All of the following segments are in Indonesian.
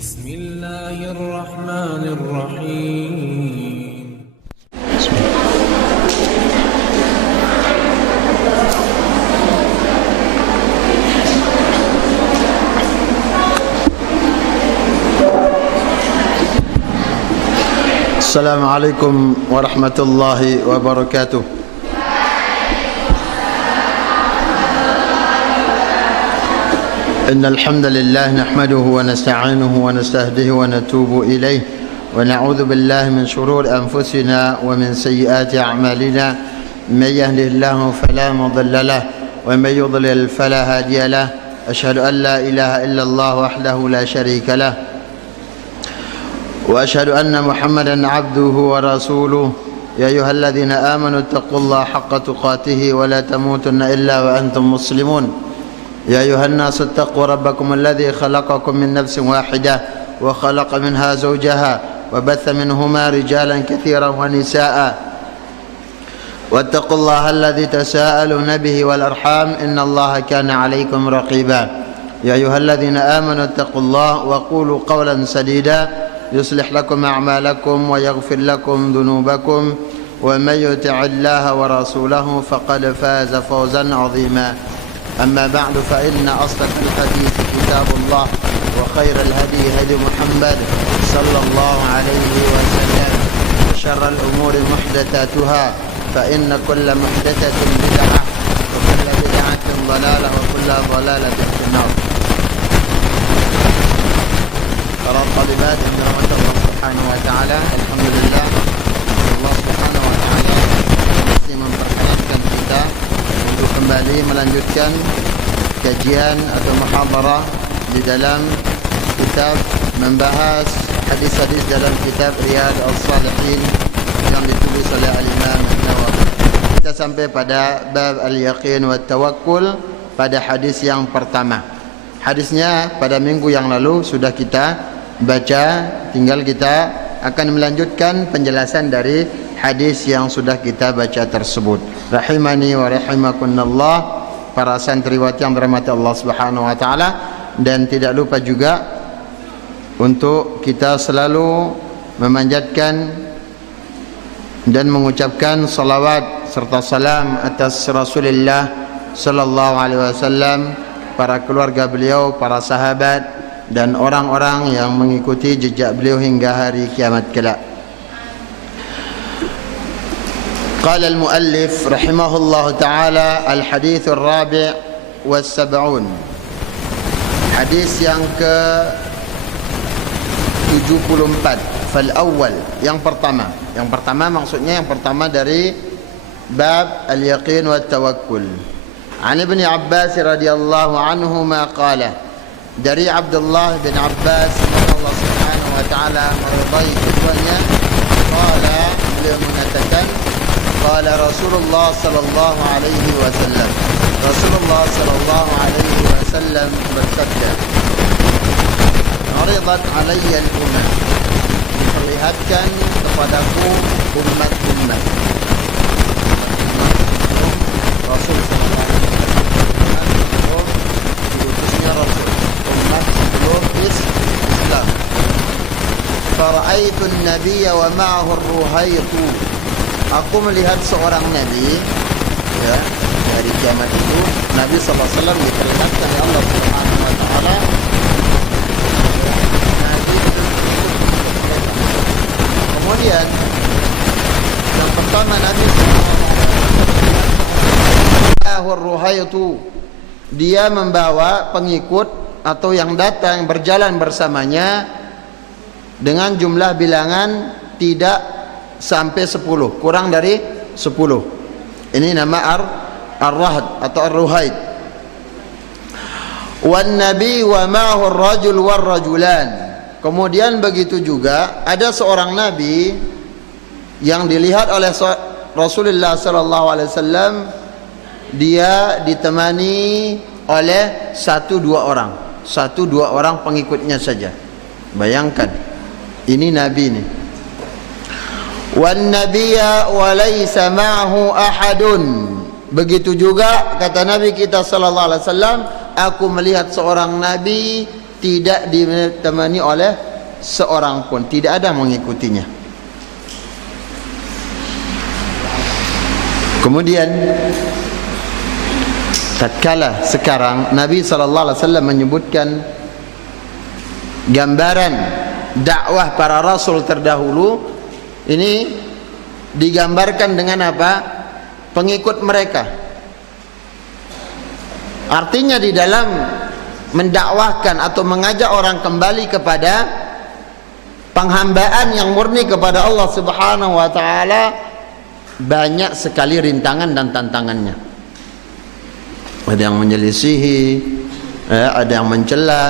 بسم الله الرحمن الرحيم. السلام عليكم ورحمة الله وبركاته. إن الحمد لله نحمده ونستعينه ونستهديه ونتوب إليه ونعوذ بالله من شرور أنفسنا ومن سيئات أعمالنا. من يهده الله فلا مضل له ومن يضلل فلا هادي له. أشهد أن لا إله إلا الله وحده لا شريك له وأشهد أن محمدا عبده ورسوله. يا أيها الذين آمنوا اتقوا الله حق تقاته ولا تموتن إلا وأنتم مسلمون. يا أيها الناس اتقوا ربكم الذي خلقكم من نفس واحدة وخلق منها زوجها وبث منهما رجالا كثيرا ونساء واتقوا الله الذي تساءلون به والأرحام إن الله كان عليكم رقيبا. يا أيها الذين آمنوا اتقوا الله وقولوا قولا سديدا يصلح لكم أعمالكم ويغفر لكم ذنوبكم ومن يطع الله ورسوله فقد فاز فوزا عظيما. أما بعد فإن أصدق الحديث كتاب الله وخير الهدي هدي محمد صلى الله عليه وسلم وشر الأمور محدثاتها فإن كل محدثة بدعة وكل بدعة ضلالة وكل ضلالة في النار. Para talibat yang dirahmati Allah Subhanahu wa taala, alhamdulillah Allah Subhanahu wa taala masih memperkenankan kita untuk kembali melanjutkan kajian atau muhadarah di dalam kitab membahas hadis-hadis dalam kitab Riyadh Al-Salihin yang ditulis oleh Al-Imam An-Nawawi. Kita sampai pada bab al-yaqin wa tawakkul pada hadis yang pertama. Hadisnya pada minggu yang lalu sudah kita baca, tinggal kita akan melanjutkan penjelasan dari hadis yang sudah kita baca tersebut. Rahimani wa rahimakunallah, para santriwati yang dirahmati Allah Subhanahu wa taala, dan tidak lupa juga untuk kita selalu memanjatkan dan mengucapkan salawat serta salam atas Rasulullah sallallahu alaihi wasallam, para keluarga beliau, para sahabat dan orang-orang yang mengikuti jejak beliau hingga hari kiamat kelak. Qala al-muallif rahimahullah ta'ala al-hadith al-rabi' wal-sab'un, hadis yang ke 74. Fal-awwal, yang pertama maksudnya yang pertama dari bab al-yaqin wa tawakkul. An Ibn Abbas radhiyallahu anhuma qala, dari Abdullah bin Abbas Allah Subhanahu wa taala meridai keduanya, qala, beliau mengatakan, qala Rasulullah sallallahu alaihi wasallam, Rasulullah sallallahu alaihi wasallam bersabda, uridat alayya al-ummah, diperlihatkan kepadaku umat-umat. Rasul sallallahu alaihi wasallam diutusnya Rasul umat sebelum Islam. Fara'aitu an-nabiyya wa ma'ahu ar-ruhaytu, aku melihat seorang nabi, ya, dari kiamat itu Nabi sallallahu alaihi wasallam diperlihatkan oleh Allah Subhanahu wa taala. Kemudian yang pertama Nabi ar-ruhaytu, dia membawa pengikut atau yang datang berjalan bersamanya dengan jumlah bilangan tidak sampai 10, kurang dari 10. Ini nama ar-rahd atau ar-ruhayd. Wan nabi wa ma'ahu ar-rajul war-rajulan. Kemudian begitu juga ada seorang nabi yang dilihat oleh Rasulullah sallallahu alaihi wasallam, dia ditemani oleh satu dua orang pengikutnya saja. Bayangkan, ini nabi ini. Wan nabiyya wa laysa ma'ahu ahadun. Begitu juga kata Nabi kita sallallahu alaihi wasallam, aku melihat seorang nabi tidak ditemani oleh seorang pun, tidak ada mengikutinya. Kemudian tatkala sekarang Nabi SAW menyebutkan gambaran dakwah para rasul terdahulu, ini digambarkan dengan apa? Pengikut mereka. Artinya di dalam mendakwahkan atau mengajak orang kembali kepada penghambaan yang murni kepada Allah Subhanahu wa taala, banyak sekali rintangan dan tantangannya. Ada yang menyelisihi, ada yang mencela,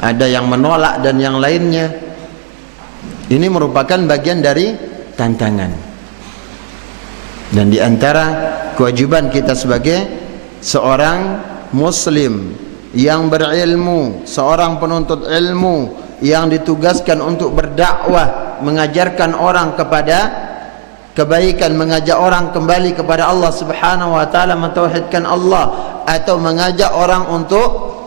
ada yang menolak dan yang lainnya. Ini merupakan bagian dari tantangan. Dan di antara kewajiban kita sebagai seorang muslim yang berilmu, seorang penuntut ilmu yang ditugaskan untuk berdakwah, mengajarkan orang kepada kebaikan, mengajak orang kembali kepada Allah Subhanahu wa taala, mentauhidkan Allah, atau mengajak orang untuk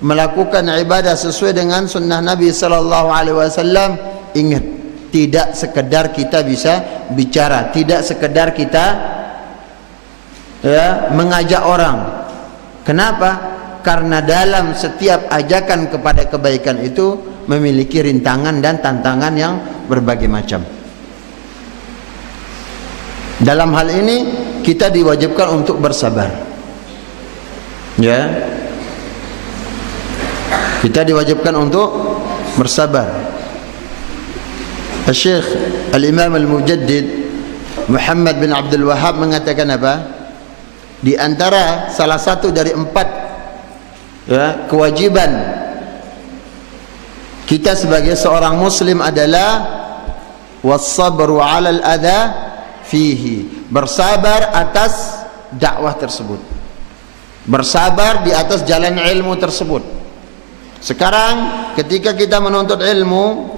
melakukan ibadah sesuai dengan sunnah Nabi sallallahu alaihi wasallam. Ingat, tidak sekedar kita bisa bicara, tidak sekedar kita mengajak orang. Kenapa? Karena dalam setiap ajakan kepada kebaikan itu memiliki rintangan dan tantangan yang berbagai macam. Dalam hal ini kita diwajibkan untuk bersabar. Ya. Kita diwajibkan untuk bersabar. Syekh Al-Imam Al-Mujaddid Muhammad bin Abdul Wahhab mengatakan apa? Di antara salah satu dari 4 kewajiban kita sebagai seorang muslim adalah was-sabru 'alal adza fihi, bersabar atas dakwah tersebut, bersabar di atas jalan ilmu tersebut. Sekarang ketika kita menuntut ilmu,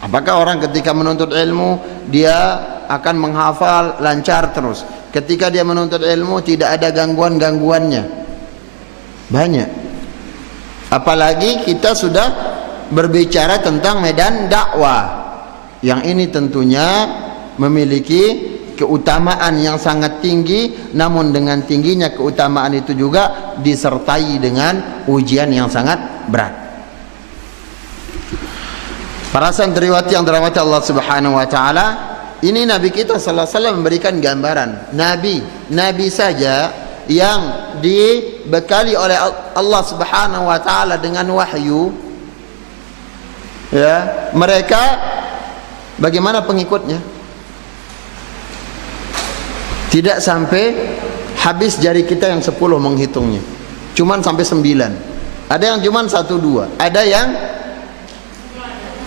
apakah orang ketika menuntut ilmu dia akan menghafal lancar terus? Ketika dia menuntut ilmu tidak ada gangguan-gangguannya? Banyak. Apalagi kita sudah berbicara tentang medan dakwah, yang ini tentunya memiliki keutamaan yang sangat tinggi, namun dengan tingginya keutamaan itu juga disertai dengan ujian yang sangat berat. Para santriwati yang dirahmati Allah Subhanahu wa taala, ini Nabi kita sallallahu alaihi wasallam memberikan gambaran. Nabi saja yang dibekali oleh Allah Subhanahu wa taala dengan wahyu, ya, mereka bagaimana pengikutnya? Tidak sampai habis jari kita yang 10 menghitungnya, cuman sampai 9. Ada yang cuman 1, 2, ada yang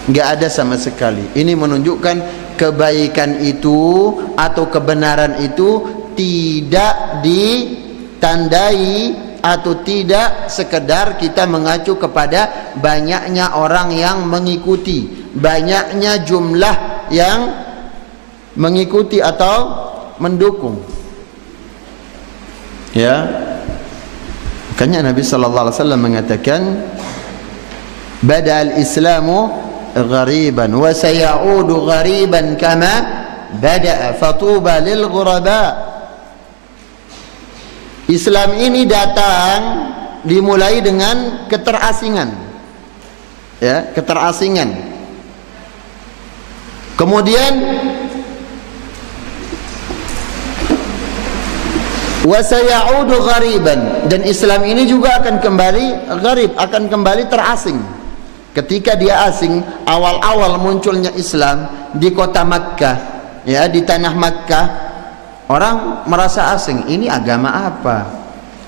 nggak ada sama sekali. Ini menunjukkan kebaikan itu atau kebenaran itu tidak ditandai atau tidak sekedar kita mengacu kepada banyaknya orang yang mengikuti, banyaknya jumlah yang mengikuti atau mendukung. Ya, makanya Nabi sallallahu alaihi wasallam mengatakan, "Bada'al Islamu ghariban wa sayaudu ghariban kama bada'a fatuba lil ghuraba." Islam ini datang dimulai dengan keterasingan, ya, keterasingan. Kemudian wa sayaudu ghariban, dan Islam ini juga akan kembali gharib, akan kembali terasing. Ketika dia asing, awal-awal munculnya Islam di kota Makkah, ya, di tanah Makkah, orang merasa asing. Ini agama apa?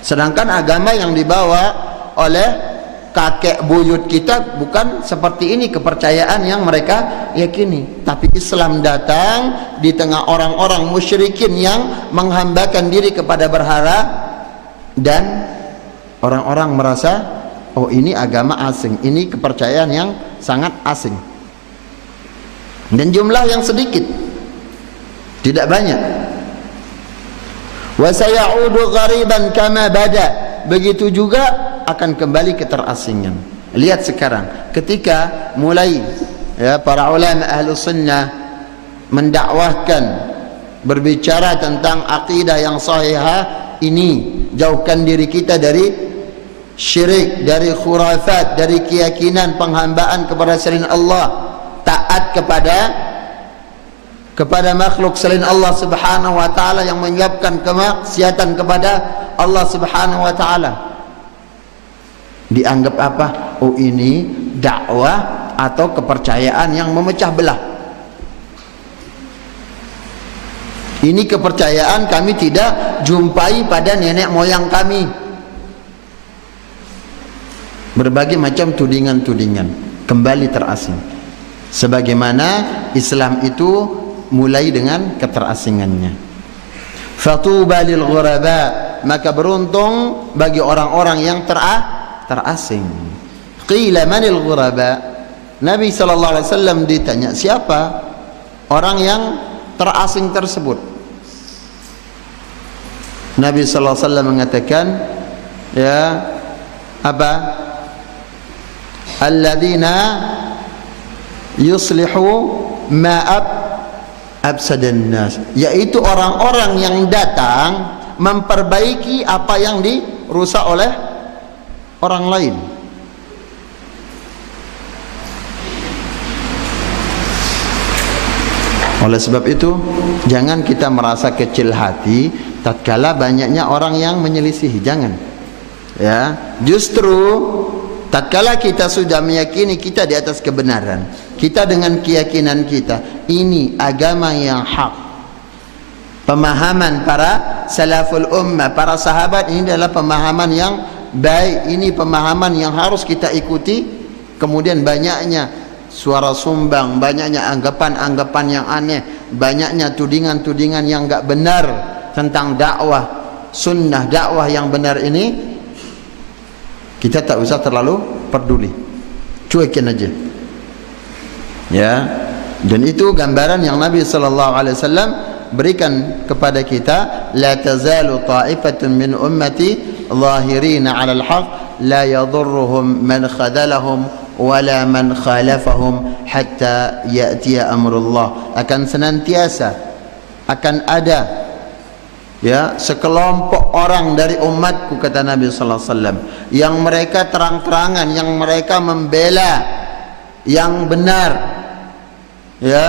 Sedangkan agama yang dibawa oleh kakek buyut kita bukan seperti ini kepercayaan yang mereka yakini. Tapi Islam datang di tengah orang-orang musyrikin yang menghambakan diri kepada berhala, dan orang-orang merasa, oh ini agama asing, ini kepercayaan yang sangat asing. Dan jumlah yang sedikit, tidak banyak. Wa sayaudu ghariban kama bada, begitu juga akan kembali keterasingan. Lihat sekarang ketika mulai para ulama ahlu sunnah mendakwahkan, berbicara tentang akidah yang sahihah ini, jauhkan diri kita dari syirik, dari khurafat, dari keyakinan penghambaan kepada selain Allah, taat kepada makhluk selain Allah Subhanahu wa taala yang menyebabkan kemaksiatan kepada Allah Subhanahu wa taala. Dianggap apa? Oh, ini dakwah atau kepercayaan yang memecah belah. Ini kepercayaan kami tidak jumpai pada nenek moyang kami. Berbagai macam tudingan-tudingan kembali terasing. Sebagaimana Islam itu mulai dengan keterasingannya. Fatuba lil ghuraba, maka beruntung bagi orang-orang yang terasing. Qila manil ghuraba? Nabi sallallahu alaihi wasallam ditanya, siapa orang yang terasing tersebut? Nabi sallallahu alaihi wasallam mengatakan, ya, apa? Alladzina yuslihu ma'ab absadan nas, yaitu orang-orang yang datang memperbaiki apa yang dirusak oleh orang lain. Oleh sebab itu, jangan kita merasa kecil hati tatkala banyaknya orang yang menyelisihi. Jangan. Ya, justru tatkala kita sudah meyakini kita di atas kebenaran, kita dengan keyakinan kita ini agama yang hak, pemahaman para salaful ummah, para sahabat, ini adalah pemahaman yang baik, ini pemahaman yang harus kita ikuti. Kemudian banyaknya suara sumbang, banyaknya anggapan-anggapan yang aneh, banyaknya tudingan-tudingan yang enggak benar tentang dakwah sunnah, dakwah yang benar ini, kita tak usah terlalu peduli, cuekin aja. Ya, dan itu gambaran yang Nabi sallallahu alaihi wasallam berikan kepada kita, la tazalu ta'ifatun min ummati zahirina 'alal haq la yadhurruhum man khadalahum wala man khalafahum hatta ya'tiya amrullah. Akan senantiasa akan ada, ya, sekelompok orang dari umatku, kata Nabi sallallahu alaihi wasallam, yang mereka terang-terangan, yang mereka membela yang benar, ya,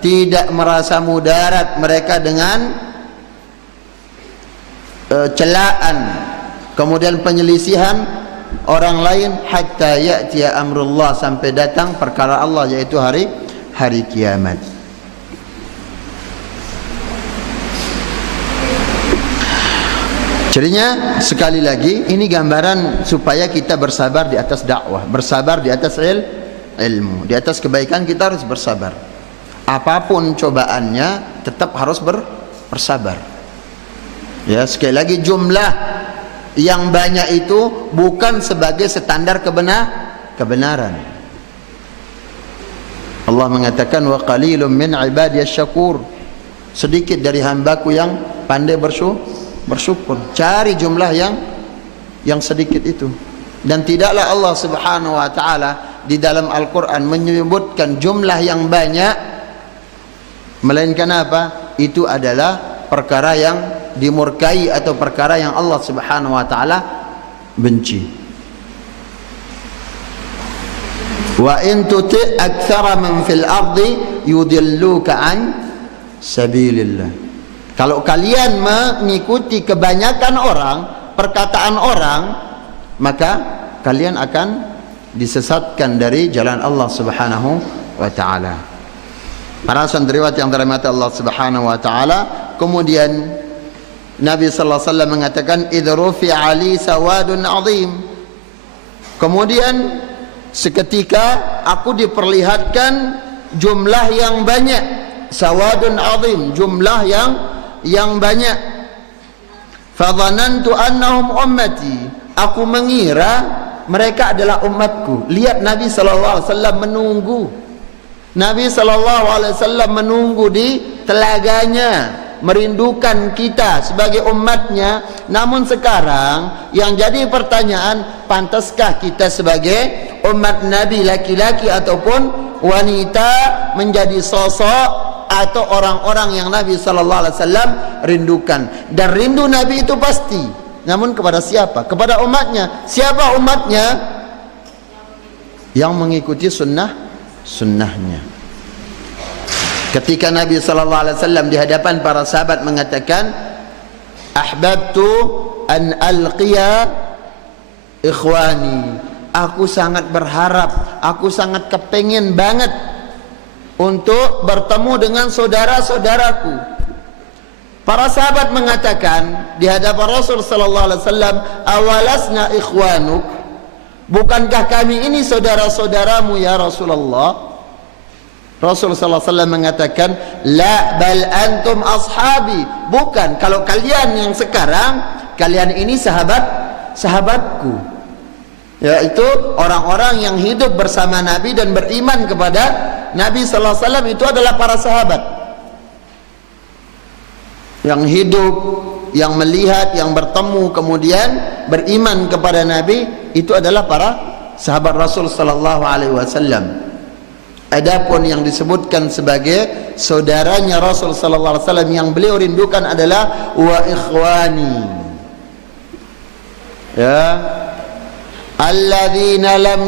tidak merasa mudarat mereka dengan celaan, kemudian penyelisihan orang lain, hatta ya'tiya amrullah, sampai datang perkara Allah, yaitu hari kiamat. Jadinya sekali lagi ini gambaran supaya kita bersabar di atas dakwah, bersabar di atas ilmu, di atas kebaikan kita harus bersabar. Apapun cobaannya tetap harus bersabar. Ya, sekali lagi jumlah yang banyak itu bukan sebagai standar kebenaran. Allah mengatakan, wa qalilun min ibadiyas syakur, sedikit dari hambaku yang pandai bersyukur. Cari jumlah yang sedikit itu. Dan tidaklah Allah Subhanahu wa taala di dalam Al-Qur'an menyebutkan jumlah yang banyak, melainkan apa? Itu adalah perkara yang dimurkai atau perkara yang Allah Subhanahu wa taala benci. Wa in tuti' aktsara man fil ardi yudilluka an sabilillah. Kalau kalian mengikuti kebanyakan orang, perkataan orang, maka kalian akan disesatkan dari jalan Allah Subhanahu wa taala. Para santriwat yang dirahmati Allah Subhanahu wa taala, kemudian Nabi sallallahu alaihi wasallam mengatakan, idrufi ali sawadun azim. Kemudian seketika aku diperlihatkan jumlah yang banyak, sawadun azim, jumlah yang banyak. Fadhanantu annahum ummati, aku mengira mereka adalah umatku. Lihat, Nabi sallallahu alaihi wasallam menunggu. Nabi sallallahu alaihi wasallam menunggu di telaganya, merindukan kita sebagai umatnya Namun sekarang yang jadi pertanyaan, pantaskah kita sebagai umat Nabi laki-laki ataupun wanita menjadi sosok atau orang-orang yang Nabi sallallahu alaihi wasallam rindukan? Dan rindu Nabi itu pasti. Namun kepada siapa? Kepada umatnya. Siapa umatnya? Yang mengikuti sunnahnya. Ketika Nabi sallallahu alaihi wasallam di hadapan para sahabat mengatakan, ahbabtu an alqiya ikhwani, aku sangat berharap, aku sangat kepengin banget untuk bertemu dengan saudara-saudaraku. Para sahabat mengatakan di hadapan Rasul sallallahu alaihi wasallam, awalasna ikhwanuk, bukankah kami ini saudara-saudaramu ya Rasulullah? Rasul sallallahu alaihi wasallam mengatakan, la bal antum ashabi, bukan, kalau kalian yang sekarang, kalian ini sahabatku, yaitu orang-orang yang hidup bersama Nabi dan beriman kepada Nabi sallallahu alaihi wasallam, itu adalah para sahabat yang hidup, yang melihat, yang bertemu kemudian beriman kepada Nabi, itu adalah para sahabat Rasul sallallahu alaihi wasallam. Adapun yang disebutkan sebagai saudaranya Rasul sallallahu alaihi wasallam yang beliau rindukan adalah wa ikhwani, ya, alladzina lam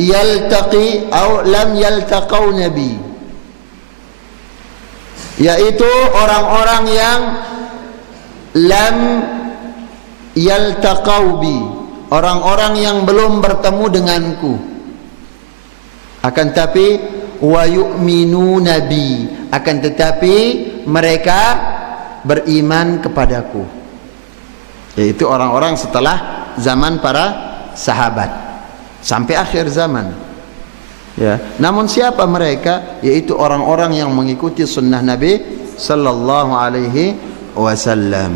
yaltaqi atau lam yaltaqau nabi, yaitu orang-orang yang lam yaltaqau bi, orang-orang yang belum bertemu denganku, akan tapi wa yu'minu nabi, akan tetapi mereka beriman kepadaku, yaitu orang-orang setelah zaman para sahabat sampai akhir zaman, ya. Namun siapa mereka? Yaitu orang-orang yang mengikuti sunnah Nabi sallallahu alaihi wasallam.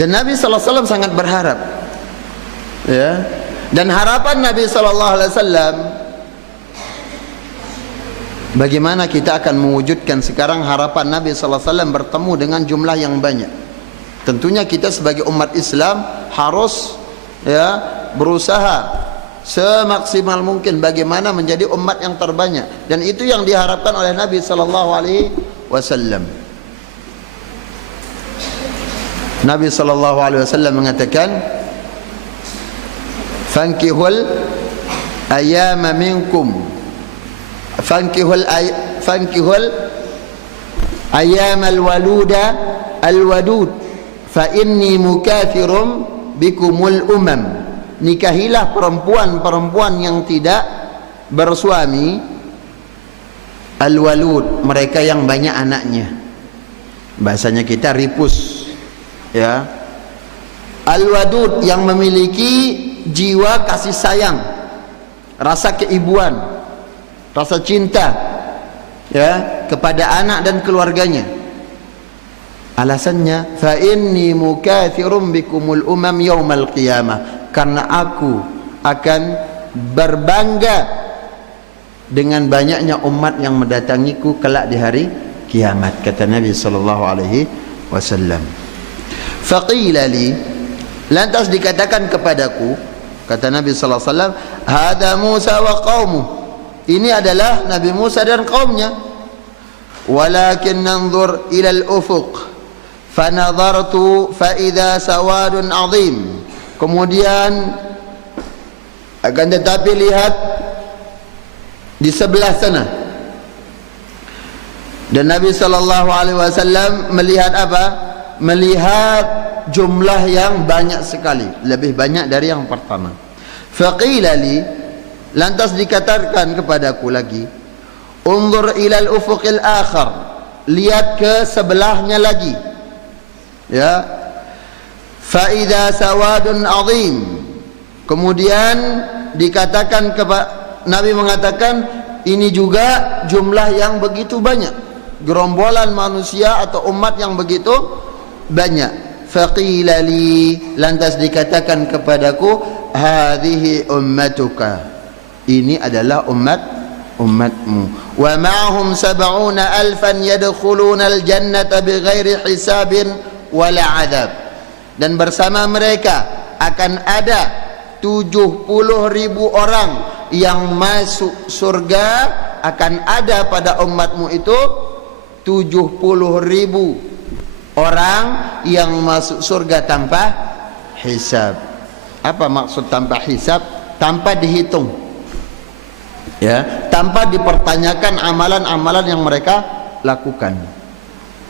Dan Nabi sallallahu alaihi wasallam sangat berharap, ya. Dan harapan Nabi sallallahu alaihi wasallam, bagaimana kita akan mewujudkan sekarang harapan Nabi sallallahu alaihi wasallam bertemu dengan jumlah yang banyak? Tentunya kita sebagai umat Islam harus, ya, berusaha semaksimal mungkin bagaimana menjadi umat yang terbanyak, dan itu yang diharapkan oleh Nabi sallallahu alaihi wasallam. Nabi sallallahu alaihi wasallam mengatakan, fankihul ayyama minkum, fankihul ayyamal waluda alwadud, fa inni mukathirum bikumul umam. Nikahilah perempuan-perempuan yang tidak bersuami, al-walud, mereka yang banyak anaknya, bahasanya kita ripus, ya. Al-wadud, yang memiliki jiwa kasih sayang, rasa keibuan, rasa cinta, ya, kepada anak dan keluarganya. Alasannya, fa inni mukathirum bikumul umam yaumal qiyamah, karena aku akan berbangga dengan banyaknya umat yang mendatangiku kelak di hari kiamat, kata Nabi sallallahu alaihi wasallam. Faqila li, lantas dikatakan kepadaku, kata Nabi sallallahu alaihi wasallam, hada Musa wa qaumuh, ini adalah Nabi Musa dan kaumnya. Walakin nanzur ila al-ufuq, fanadhartu fa idza sawadun azim, kemudian akan tetapi lihat di sebelah sana, dan Nabi sallallahu alaihi wasallam melihat apa? Melihat jumlah yang banyak sekali, lebih banyak dari yang pertama. Faqila li, lantas dikatakan kepadaku lagi, unzur ilal ufuqil akhar, lihat ke sebelahnya lagi, ya. Fa idza sawadun azim, kemudian dikatakan Nabi mengatakan ini juga jumlah yang begitu banyak, gerombolan manusia atau umat yang begitu banyak. Faqila li, lantas dikatakan kepadaku, hadhihi ummatuka, ini adalah umatmu. Wa ma'hum 70,000 yadkhuluna al-jannata bighairi hisabin wala 'adzab. Dan bersama mereka akan ada 70.000 orang yang masuk surga. Akan ada pada umatmu itu 70.000 orang yang masuk surga tanpa hisab. Apa maksud tanpa hisab? Tanpa dihitung, ya, tanpa dipertanyakan amalan-amalan yang mereka lakukan.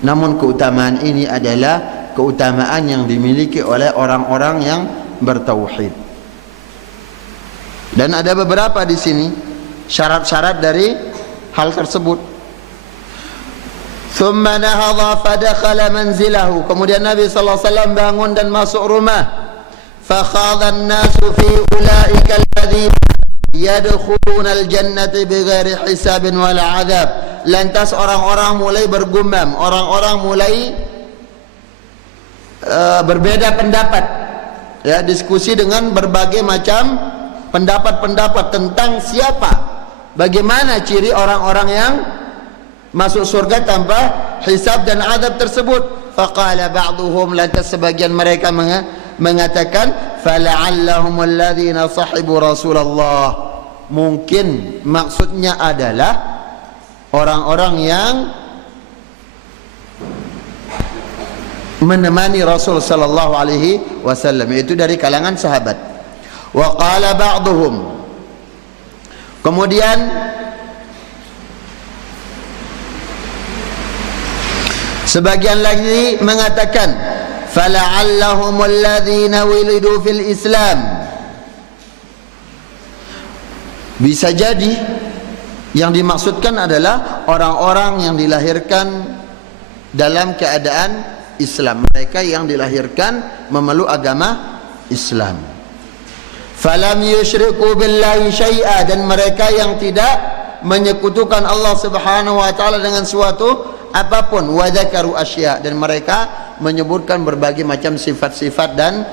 Namun keutamaan ini adalah keutamaan yang dimiliki oleh orang-orang yang bertauhid. Dan ada beberapa di sini syarat-syarat dari hal tersebut. Thumma nahadha fadakhala manzilahu. Kemudian Nabi sallallahu alaihi wasallam bangun dan masuk rumah. Fakhadha an-nasu fi ulaika alladhina yadkhuluna al-jannata bighairi hisabin wala 'adzab. Lantas orang-orang mulai bergumam, orang-orang mulai berbeda pendapat, ya, diskusi dengan berbagai macam pendapat-pendapat tentang siapa, bagaimana ciri orang-orang yang masuk surga tanpa hisab dan adab tersebut. Faqala ba'duhum, lantas sebagian mereka mengatakan, fala'allahum alladhina sahibu Rasulullah. Mungkin maksudnya adalah orang-orang yang menemani Rasul sallallahu alaihi wasallam, yaitu dari kalangan sahabat. Wa qala ba'duhum, kemudian sebagian lagi mengatakan, fala'allahum alladhina wulidu fil Islam. Bisa jadi yang dimaksudkan adalah orang-orang yang dilahirkan dalam keadaan Islam, mereka yang dilahirkan memeluk agama Islam. Falam yusyriku billahi syai'a, dan mereka yang tidak menyekutukan Allah Subhanahu wa taala dengan suatu apapun. Wa dzakaru asya, dan mereka menyebutkan berbagai macam sifat-sifat dan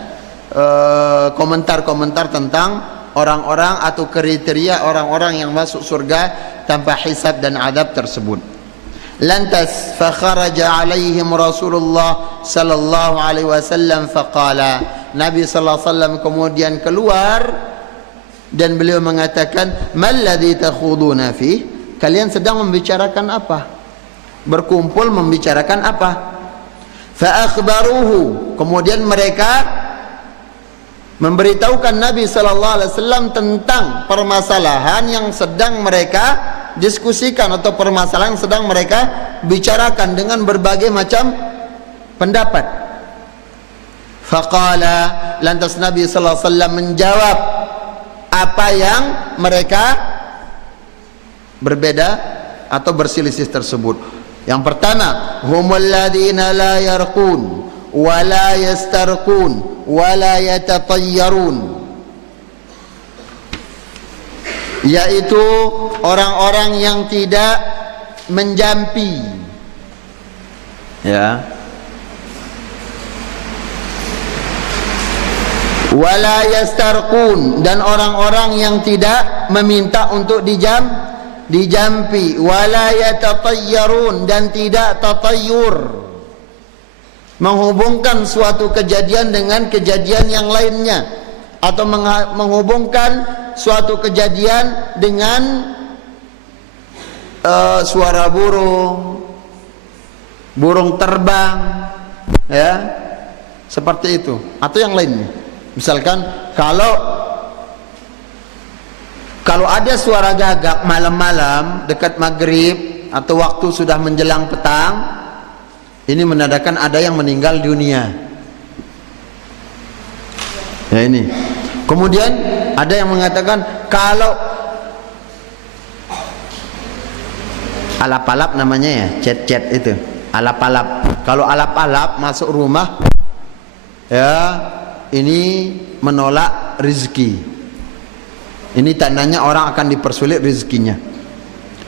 komentar-komentar tentang orang-orang atau kriteria orang-orang yang masuk surga tanpa hisab dan adab tersebut. Lantas fakharaja alaihim Rasulullah sallallahu alaihi wasallam faqala, Nabi sallallahu alaihi wasallam kemudian keluar dan beliau mengatakan, malladzi takhuduna fi, kalian sedang membicarakan apa, berkumpul membicarakan apa? Fa akhbaruhu, kemudian mereka memberitahukan Nabi sallallahu alaihi wasallam tentang permasalahan yang sedang mereka diskusikan atau permasalahan yang sedang mereka bicarakan dengan berbagai macam pendapat. Faqala, lantas Nabi sallallahu alaihi wasallam menjawab apa yang mereka berbeda atau berselisih tersebut. Yang pertama, humul ladzina la yarqun wa la yastarqun wa la yatatayyarun, yaitu orang-orang yang tidak menjampi, ya, wala yastarqun, dan orang-orang yang tidak meminta untuk dijampi, wala yatatayyarun, dan tidak tatayyur, menghubungkan suatu kejadian dengan kejadian yang lainnya, atau menghubungkan suatu kejadian dengan suara burung terbang, ya, seperti itu, atau yang lainnya. Misalkan kalau ada suara gagak malam-malam dekat maghrib atau waktu sudah menjelang petang, ini menandakan ada yang meninggal dunia, ya ini. Kemudian ada yang mengatakan kalau alap-alap namanya, ya, cet-cet itu, alap-alap. Kalau alap-alap masuk rumah, ya, ini menolak rezeki. Ini tandanya orang akan dipersulit rezekinya.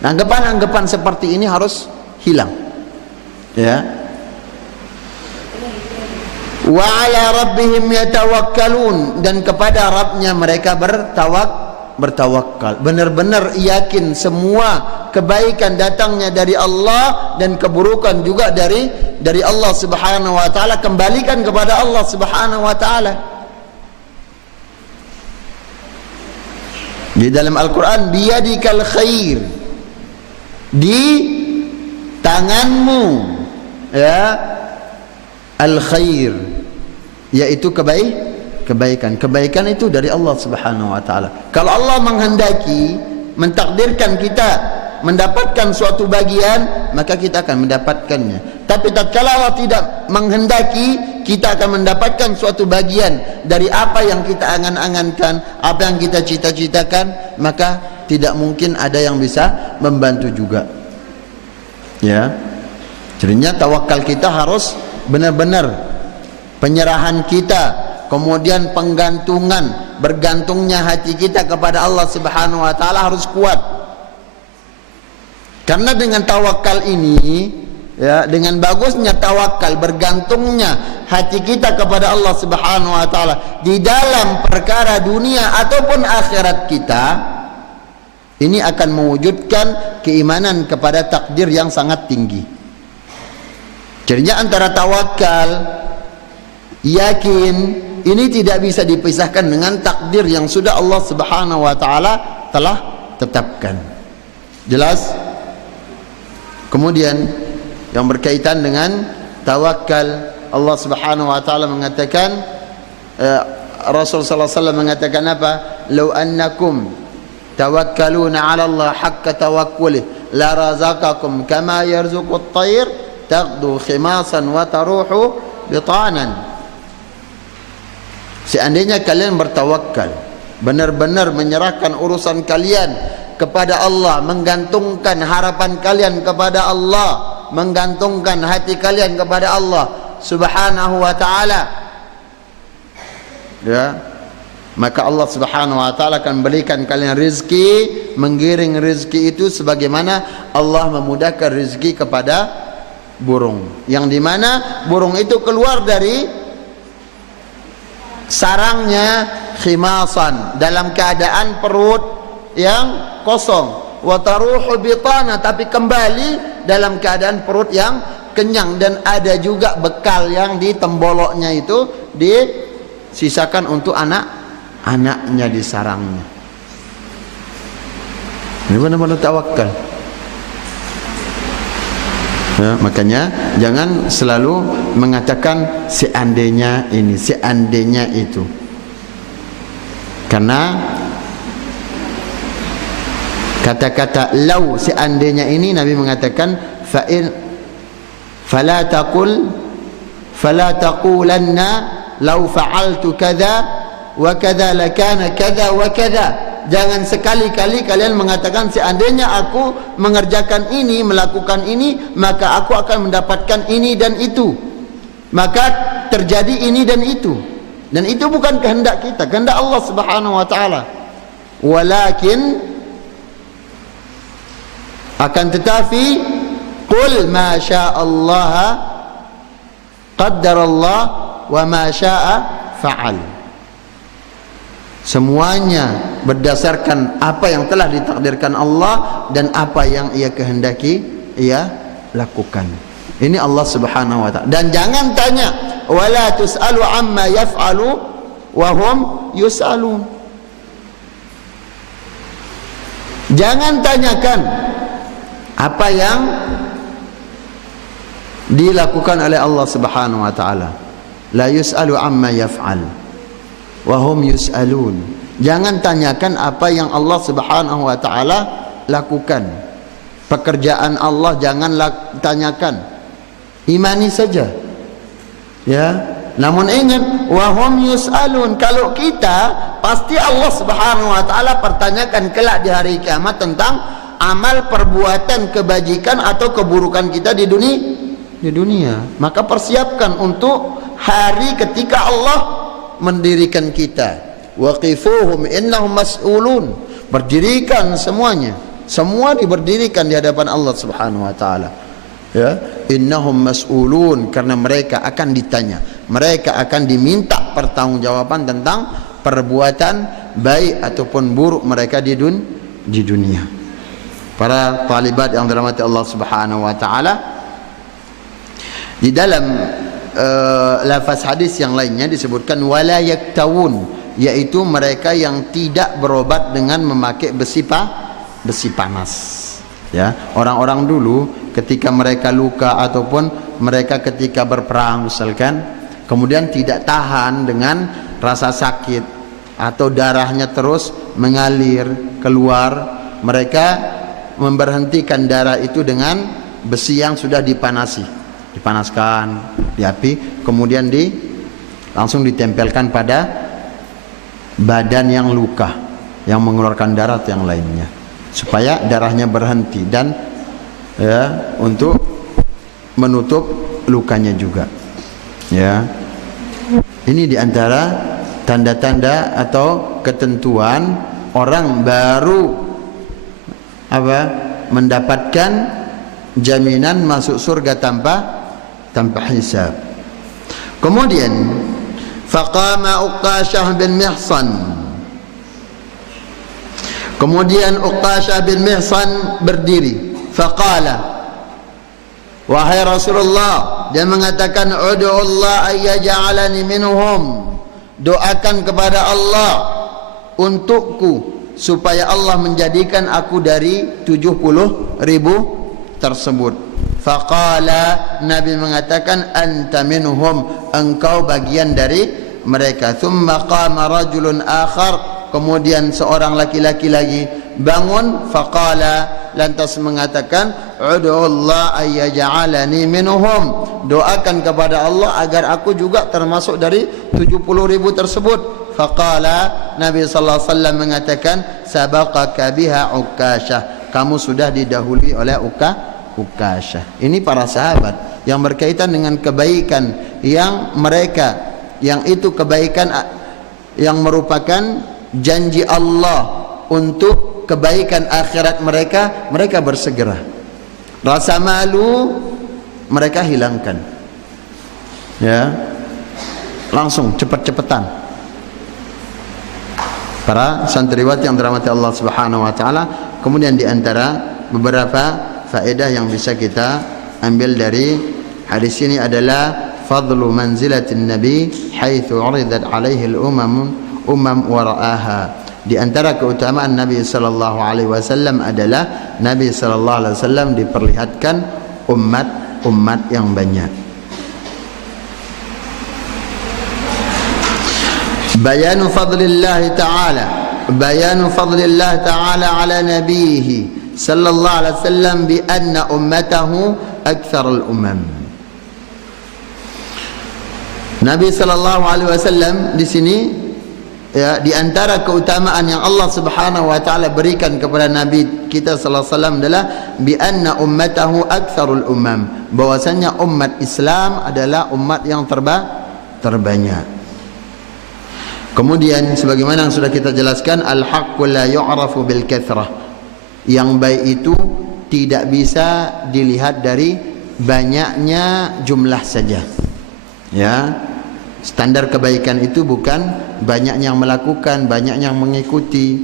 Anggapan-anggapan seperti ini harus hilang, ya. Wa ala rabbihim yatawakkalun, dan kepada Rabbnya mereka bertawakal, benar-benar yakin semua kebaikan datangnya dari Allah dan keburukan juga dari Allah Subhanahu wa taala, kembalikan kepada Allah Subhanahu wa taala. Di dalam Al-Qur'an, biyadikal khair, di tanganmu ya al khair, yaitu kebaikan itu dari Allah Subhanahu wa taala. Kalau Allah menghendaki, mentakdirkan kita mendapatkan suatu bagian, maka kita akan mendapatkannya. Tapi tatkala Allah tidak menghendaki, kita akan mendapatkan suatu bagian dari apa yang kita angan-angankan, apa yang kita cita-citakan, maka tidak mungkin ada yang bisa membantu juga. Ya. Jadinya tawakal kita harus benar-benar penyerahan kita, kemudian penggantungan, bergantungnya hati kita kepada Allah Subhanahu wa taala harus kuat. Karena dengan tawakal ini, ya, dengan bagusnya tawakal, bergantungnya hati kita kepada Allah Subhanahu wa taala di dalam perkara dunia ataupun akhirat kita, ini akan mewujudkan keimanan kepada takdir yang sangat tinggi. Jadinya antara tawakal, yakin, ini tidak bisa dipisahkan dengan takdir yang sudah Allah Subhanahu wa taala telah tetapkan. Jelas? Kemudian yang berkaitan dengan tawakal, Allah Subhanahu wa taala mengatakan, Rasul sallallahu alaihi wasallam mengatakan apa? "Lau annakum tawakkaluna 'ala Allah haqqa tawakkuli la razaqakum kama yarzuqu at-tayr taghdu khimasan wa taruhu bitanan." Seandainya kalian bertawakal, benar-benar menyerahkan urusan kalian kepada Allah, menggantungkan harapan kalian kepada Allah, menggantungkan hati kalian kepada Allah Subhanahu wa taala, ya, maka Allah Subhanahu wa taala akan berikan kalian rezeki, menggiring rezeki itu sebagaimana Allah memudahkan rezeki kepada burung, yang dimana burung itu keluar dari sarangnya khimasan, dalam keadaan perut yang kosong, wa taruhu bitana, tapi kembali dalam keadaan perut yang kenyang, dan ada juga bekal yang di temboloknya itu disisakan untuk anak-anaknya di sarangnya. Ini benar-benar tawakal. Ya, makanya jangan selalu mengatakan seandainya ini, seandainya itu, karena kata-kata lau, seandainya ini Nabi mengatakan fala taqulanna lau fa'altu kadza wa kadza lakana kadza wa kadza. Jangan sekali-kali kalian mengatakan seandainya aku mengerjakan ini, melakukan ini, maka aku akan mendapatkan ini dan itu, maka terjadi ini dan itu. Dan itu bukan kehendak kita, kehendak Allah Subhanahu wa taala. Walakin, akan tetapi, qul ma sya'allah qaddarallah wa ma sya'a fa'al. Semuanya berdasarkan apa yang telah ditakdirkan Allah dan apa yang Ia kehendaki Ia lakukan. Ini Allah Subhanahu wa taala. Dan jangan tanya, wala tus'alu amma yaf'alu wa hum yus'alun. Jangan tanyakan apa yang dilakukan oleh Allah Subhanahu wa taala. La yus'alu amma yaf'al wa hum yus'alun. Jangan tanyakan apa yang Allah Subhanahu wa taala lakukan. Pekerjaan Allah jangan tanyakan. Imani saja. Ya. Namun ingat, wa hum yus'alun. Kalau kita, pasti Allah Subhanahu wa taala pertanyakan kelak di hari kiamat tentang amal perbuatan kebajikan atau keburukan kita di dunia. Maka persiapkan untuk hari ketika Allah mendirikan kita. Waqifuhum innahum mas'ulun. Berdirikan semuanya. Semua diberdirikan di hadapan Allah Subhanahu wa taala. Ya, innahum mas'ulun, karena mereka akan ditanya. Mereka akan diminta pertanggungjawaban tentang perbuatan baik ataupun buruk mereka di dunia. Para talibat yang dirahmati Allah Subhanahu wa taala, di dalam lafaz hadis yang lainnya disebutkan wala yaktawun, yaitu mereka yang tidak berobat dengan memakai besi panas. Ya, orang-orang dulu ketika mereka luka ataupun mereka ketika berperang misalkan, kemudian tidak tahan dengan rasa sakit atau darahnya terus mengalir keluar, mereka memberhentikan darah itu dengan besi yang sudah dipanaskan di api, kemudian langsung ditempelkan pada badan yang luka yang mengeluarkan darah atau yang lainnya, supaya darahnya berhenti dan ya untuk menutup lukanya juga. Ya, ini diantara tanda-tanda atau ketentuan orang baru mendapatkan jaminan masuk surga tanpa hisab. Kemudian faqama Uqashah bin Mihsan. Kemudian Uqashah bin Mihsan berdiri, faqala, wahai Rasulullah, dia mengatakan ud'u Allah ayyaj'alani minhum, doakan kepada Allah untukku supaya Allah menjadikan aku dari 70.000 tersebut. Faqala, Nabi mengatakan anta minhum, engkau bagian dari mereka. Thumma qama rajulun akhar, kemudian seorang laki-laki lagi bangun, faqala, lantas mengatakan ud'u Allah ayyaj'alani minhum, doakan kepada Allah agar aku juga termasuk dari 70.000 tersebut. Faqala, Nabi sallallahu alaihi wasallam mengatakan sabaqaka biha Uqashah, kamu sudah didahului oleh Uqashah. Ini para sahabat yang berkaitan dengan kebaikan yang mereka, yang itu kebaikan yang merupakan janji Allah untuk kebaikan akhirat mereka, mereka bersegera. Rasa malu mereka hilangkan. Ya, langsung cepat-cepatan. Para santriwati yang dirahmati Allah Subhanahu wa taala, kemudian di antara beberapa faedah yang bisa kita ambil dari hadis ini adalah fadlu manzilatin nabi haitsu uridat alaihi al-umam wara'aha. Di antara keutamaan Nabi sallallahu alaihi wasallam adalah Nabi sallallahu alaihi wasallam diperlihatkan umat yang banyak. Bayanu fadlillah ta'ala ala nabihi sallallahu alaihi wasallam bi anna ummatahu akthar al-umam. Nabi sallallahu alaihi wasallam di sini, ya, di antara keutamaan yang Allah Subhanahu wa taala berikan kepada Nabi kita sallallahu alaihi wasallam adalah bi anna ummatahu aktsarul umam, bahwasanya umat Islam adalah umat yang terbanyak. Kemudian sebagaimana yang sudah kita jelaskan, al-haqqu la yu'rafu bil kathrah, yang baik itu tidak bisa dilihat dari banyaknya jumlah saja. Ya, standar kebaikan itu bukan banyak yang melakukan, banyak yang mengikuti,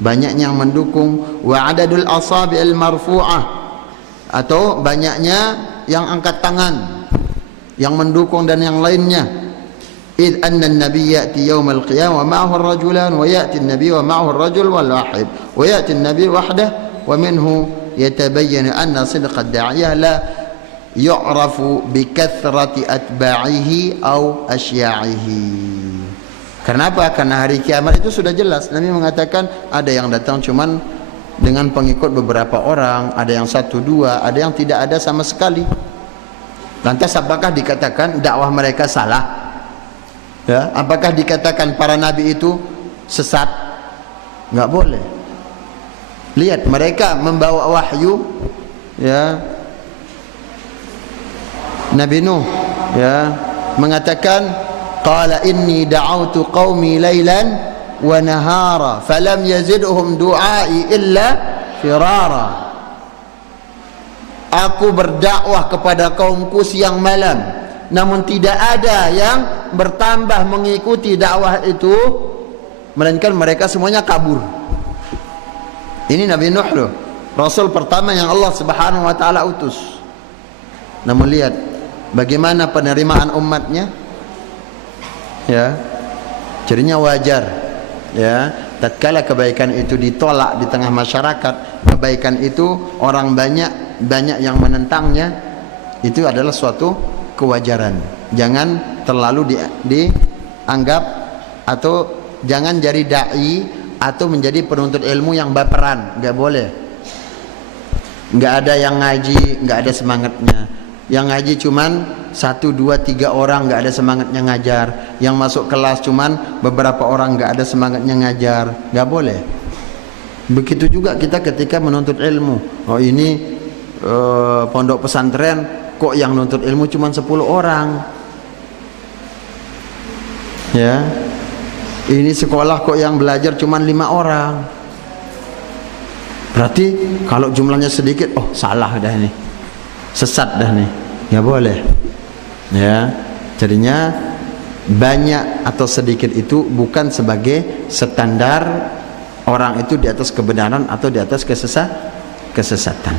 banyak yang mendukung. Wa adadul asabi'il marfu'ah, atau banyaknya yang angkat tangan, yang mendukung dan yang lainnya. إذ أن النبي يأتي يوم القيامة ومعه الرجلان ويأتي النبي ومعه الرجل والواحد ويأتي النبي وحده ومنه يتبين أن صدق الداعية لا يعرف بكثرة أتباعه أو أشياعه. Kenapa? Karena hari kiamat itu sudah jelas. Nabi mengatakan ada yang datang cuman dengan pengikut beberapa orang, ada yang 1, 2, ada yang tidak ada sama sekali. Lantas apakah dikatakan dakwah mereka salah? Ya, apakah dikatakan para nabi itu sesat? Enggak boleh. Lihat, mereka membawa wahyu, ya. Nabi Nuh, ya, mengatakan qala inni da'awtu qaumi lailan wa nahara falam yazidhum du'ai illa firara. Aku berdakwah kepada kaumku siang malam, namun tidak ada yang bertambah mengikuti dakwah itu melainkan mereka semuanya kabur. Ini Nabi Nuh loh, Rasul pertama yang Allah Subhanahu wa taala utus. Namun lihat bagaimana penerimaan umatnya, ya, jadinya wajar, ya, tatkala kebaikan itu ditolak di tengah masyarakat, kebaikan itu orang banyak yang menentangnya, itu adalah suatu kewajaran. Jangan terlalu dianggap, atau jangan jadi dai atau menjadi penuntut ilmu yang baperan. Nggak boleh. Nggak ada yang ngaji nggak ada semangatnya. Yang ngaji cuman 1, 2, 3 orang nggak ada semangatnya ngajar. Yang masuk kelas cuman beberapa orang nggak ada semangatnya ngajar. Nggak boleh. Begitu juga kita ketika menuntut ilmu. Oh ini pondok pesantren kok yang nuntut ilmu cuman 10 orang. Ya. Ini sekolah kok yang belajar cuman 5 orang. Berarti kalau jumlahnya sedikit, oh salah dah ini, sesat dah nih, nggak boleh. Ya, jadinya banyak atau sedikit itu bukan sebagai standar orang itu di atas kebenaran atau di atas kesesatan.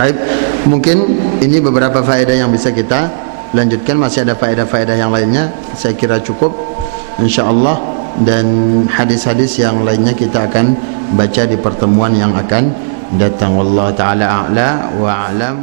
Baik, mungkin ini beberapa faedah yang bisa kita lanjutkan. Masih ada faedah-faedah yang lainnya, saya kira cukup insyaallah. Dan hadis-hadis yang lainnya kita akan baca di pertemuan yang akan datang. Wallahu taala a'la wa a'lam.